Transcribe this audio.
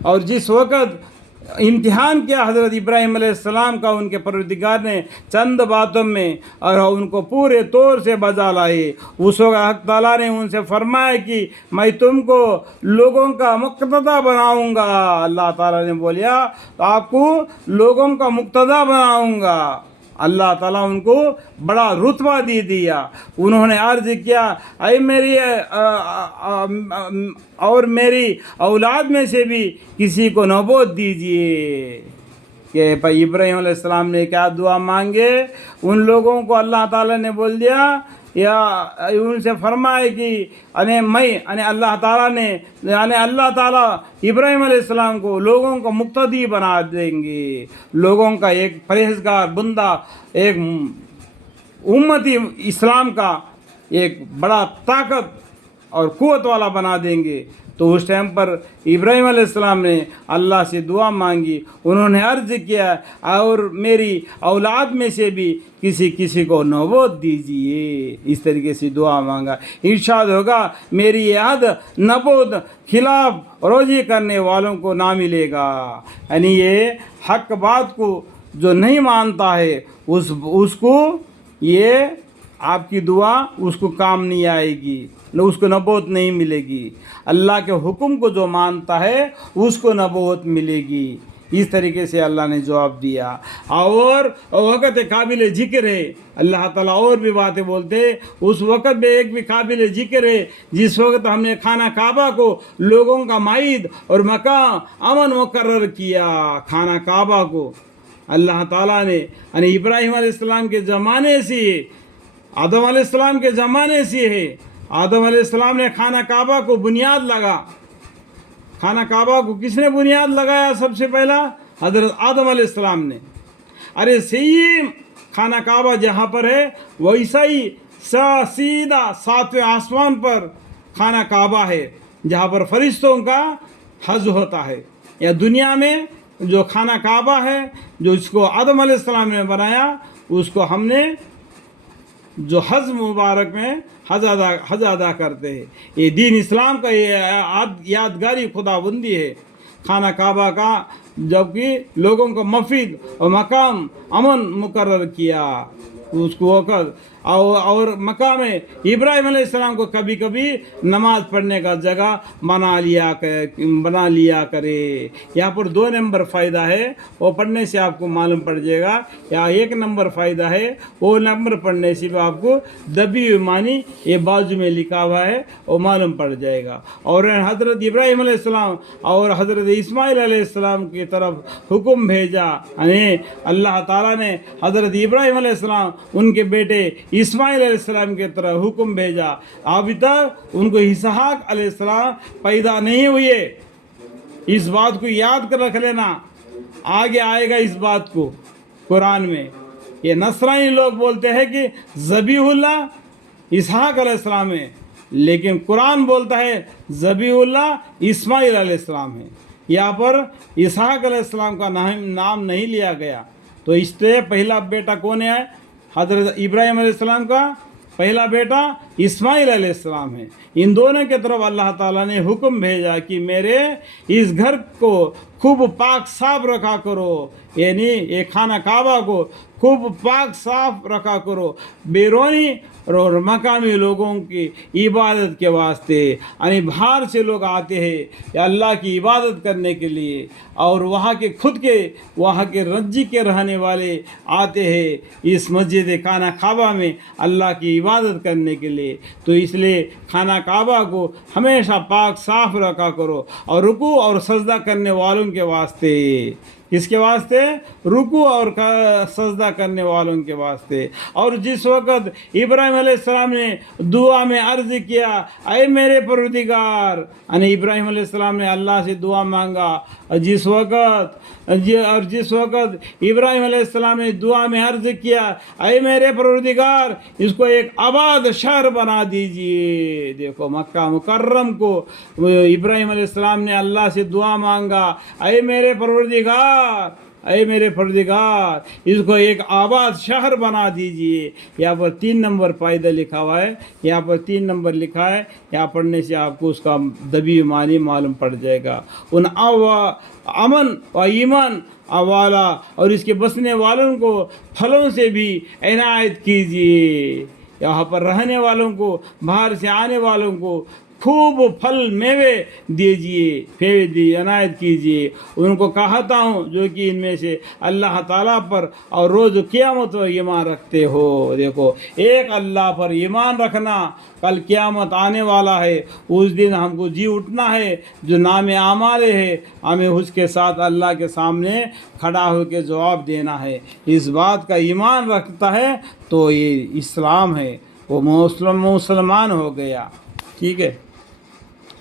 اور جس وقت امتحان کیا حضرت ابراہیم علیہ السلام کا ان کے پروردگار نے چند باتوں میں اور ان کو پورے طور سے بجا لائے، اس وقت حق تعالیٰ نے ان سے فرمایا کہ میں تم کو لوگوں کا مقتدی بناؤں گا۔ اللہ تعالیٰ نے بولیا آپ کو لوگوں کا مقتدی بناؤں گا۔ اللہ تعالیٰ ان کو بڑا رتبہ دیا۔ انہوں نے عرض کیا اے میری اور میری اولاد میں سے بھی کسی کو نبوت دیجیے۔ کہ بھائی ابراہیم علیہ السلام نے کیا دعا مانگے؟ ان لوگوں کو اللہ تعالیٰ نے بول دیا یا ان سے فرمائے کہ اللہ تعالیٰ نے اللہ تعالیٰ ابراہیم علیہ السلام کو لوگوں کو مقتدی بنا دیں گے، لوگوں کا ایک پرہیزگار بندہ، ایک امتی اسلام کا ایک بڑا طاقت اور قوت والا بنا دیں گے۔ تو اس ٹائم پر ابراہیم علیہ السلام نے اللہ سے دعا مانگی، انہوں نے عرض کیا اور میری اولاد میں سے بھی کسی کو نبوت دیجیے۔ اس طریقے سے دعا مانگا، ارشاد ہوگا میری یاد نبوت خلاف روزی کرنے والوں کو نہ ملے گا۔ یعنی یہ حق بات کو جو نہیں مانتا ہے اس کو یہ آپ کی دعا اس کو کام نہیں آئے گی، اس کو نبوت نہیں ملے گی۔ اللہ کے حکم کو جو مانتا ہے اس کو نبوت ملے گی۔ اس طریقے سے اللہ نے جواب دیا۔ اور وقت قابل ذکر ہے، اللہ تعالیٰ اور بھی باتیں بولتے، اس وقت بھی ایک بھی قابل ذکر ہے جس وقت ہم نے خانہ کعبہ کو لوگوں کا معید اور مقام امن مقرر کیا۔ خانہ کعبہ کو اللہ تعالیٰ نے یعنی ابراہیم علیہ السلام کے زمانے سے، آدم علیہ السلام کے زمانے سے ہے۔ آدم علیہ السلام نے خانہ کعبہ کو بنیاد لگا۔ خانہ کعبہ کو کس نے بنیاد لگایا؟ سب سے پہلا حضرت آدم علیہ السلام نے۔ ارے سیم خانہ کعبہ جہاں پر ہے ویسا ہی سیدھا ساتویں آسمان پر خانہ کعبہ ہے جہاں پر فرشتوں کا حج ہوتا ہے۔ یا دنیا میں جو خانہ کعبہ ہے جو اس کو آدم علیہ السلام نے بنایا، اس کو ہم نے جو حج مبارک میں حج ادا کرتے ہیں۔ یہ دین اسلام کا یہ یادگاری خدا بندی ہے خانہ کعبہ کا، جبکہ لوگوں کو مفید اور مقام امن مقرر کیا اس کو وقت۔ اور مقام ابراہیم علیہ السلام کو کبھی کبھی نماز پڑھنے کا جگہ بنا لیا کرے۔ یہاں پر 2 نمبر فائدہ ہے، وہ پڑھنے سے آپ کو معلوم پڑ جائے گا، یا 1 نمبر فائدہ ہے، وہ نمبر پڑھنے سے بھی آپ کو دبی ہوئی معنی یہ بازو میں لکھا ہوا ہے وہ معلوم پڑ جائے گا۔ اور حضرت ابراہیم علیہ السلام اور حضرت اسماعیل علیہ السلام کی طرف حکم بھیجا، یعنی اللہ تعالیٰ نے حضرت ابراہیم علیہ السلام ان کے بیٹے اسماعیل علیہ السلام کی طرف حکم بھیجا۔ ابھی تک ان کو اسحاق علیہ السلام پیدا نہیں ہوئے۔ اس بات کو یاد کر رکھ لینا، آگے آئے گا اس بات کو قرآن میں۔ یہ نصرانی لوگ بولتے ہیں کہ ذبیح اللہ اسحاق علیہ السلام ہے، لیکن قرآن بولتا ہے ذبیح اللہ اسماعیل علیہ السلام ہے۔ یہاں پر اسحاق علیہ السلام کا نام نہیں لیا گیا۔ تو اس سے پہلا بیٹا کون ہے؟ حضرت ابراہیم علیہ السلام کا پہلا بیٹا اسماعیل علیہ السلام ہے۔ ان دونوں کے طرف اللہ تعالیٰ نے حکم بھیجا کہ میرے اس گھر کو خوب پاک صاف رکھا کرو، یعنی یہ خانہ کعبہ کو خوب پاک صاف رکھا کرو، بیرونی اور مقامی لوگوں کی عبادت کے واسطے۔ یعنی باہر سے لوگ آتے ہیں یا اللہ کی عبادت کرنے کے لیے، اور وہاں کے رجی کے رہنے والے آتے ہیں اس مسجد خانہ کعبہ میں اللہ کی عبادت کرنے کے لیے۔ تو اس لیے خانہ کعبہ کو ہمیشہ پاک صاف رکھا کرو، اور رکوع اور سجدہ کرنے والوں کے واسطے۔ کس کے واسطے؟ رکوع اور سجدہ کرنے والوں کے واسطے۔ اور جس وقت ابراہیم علیہ السلام نے دعا میں عرض کیا اے میرے پروردگار، یعنی ابراہیم علیہ السلام نے اللہ سے دعا مانگا، جس وقت ابراہیم علیہ السلام نے دعا میں عرض کیا اے میرے پروردگار اس کو ایک آباد شہر بنا دیجئے۔ دیکھو مکہ مکرم کو ابراہیم علیہ السلام نے اللہ سے دعا مانگا اے میرے پروردگار اے میرے پروردگار اس کو ایک آباد شہر بنا دیجئے. یہاں پر 3 نمبر فائدہ لکھا ہوا ہے, یہاں پر 3 نمبر لکھا ہے. یہاں پڑھنے سے آپ کو اس کا دبی معنی معلوم پڑ جائے گا. ان امن و ایمان والا اور اس کے بسنے والوں کو پھلوں سے بھی عنایت کیجیے. یہاں پر رہنے والوں کو, باہر سے آنے والوں کو خوب پھل میوے دیجیے, عنایت کیجیے. ان کو کہتا ہوں جو کہ ان میں سے اللہ تعالیٰ پر اور روز قیامت پر ایمان رکھتے ہو. دیکھو, ایک اللہ پر ایمان رکھنا, کل قیامت آنے والا ہے, اس دن ہم کو جی اٹھنا ہے, جو نام اعمال ہے ہمیں اس کے ساتھ اللہ کے سامنے کھڑا ہو کے جواب دینا ہے. اس بات کا ایمان رکھتا ہے تو یہ اسلام ہے, وہ مسلمان ہو گیا. ٹھیک ہے.